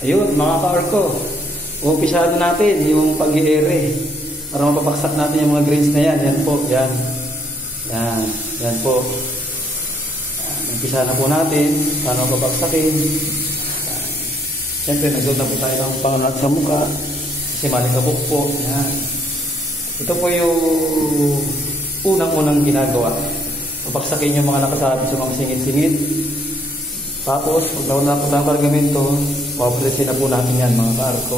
Ayun, mga ka-arko, umpisahan natin yung pag-i-ere para mapapaksak natin yung mga greens na yan. Yan po, yan. Yan, yan po. Umpisahan na po natin paano mapapaksakin. Siyempre, nagsuot na po tayo ng pangunat sa mukha kasi malikabok po. Yan. Ito po yung unang-unang ginagawa. Papaksakin yung mga nakasabi sa mga singit-singit. Tapos, pag nauna po ng pergamento, papapresin na po natin yan mga ka-arko.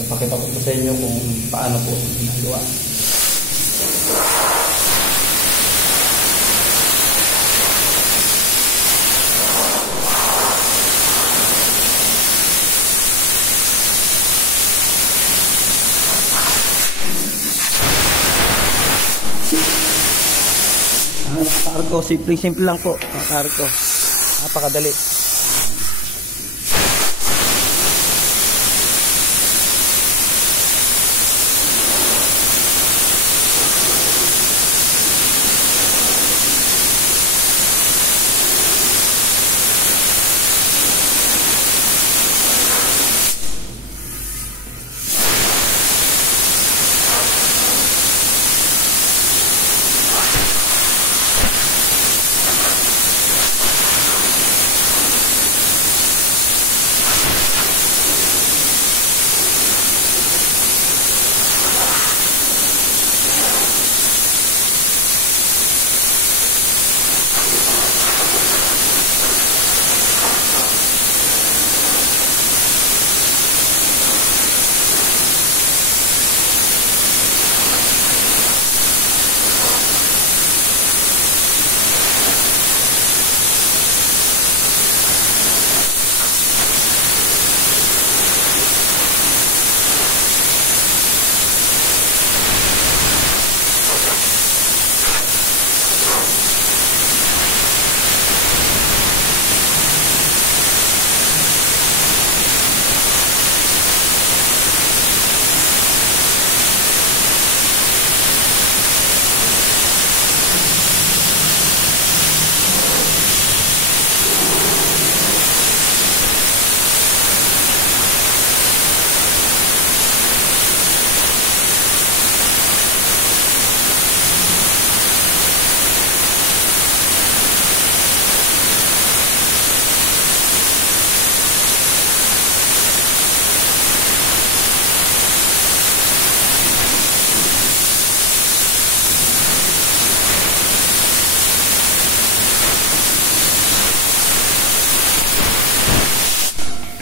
Papakita ko po sa inyo kung paano po ginagawa. Mga ka-arko, simple lang po mga ka-arko. Napakadali.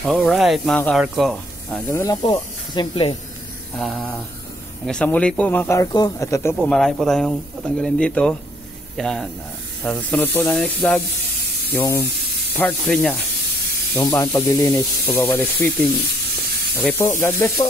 Alright mga ka-arko, ganoon lang po, simple. Hanggang sa muli po mga ka-arko. At ito po, marami po tayong patanggalin dito. Yan, sa susunod po na next vlog, yung part 3 nya, yung paglilinis, pagbabalik sweeping. Okay po, God bless po.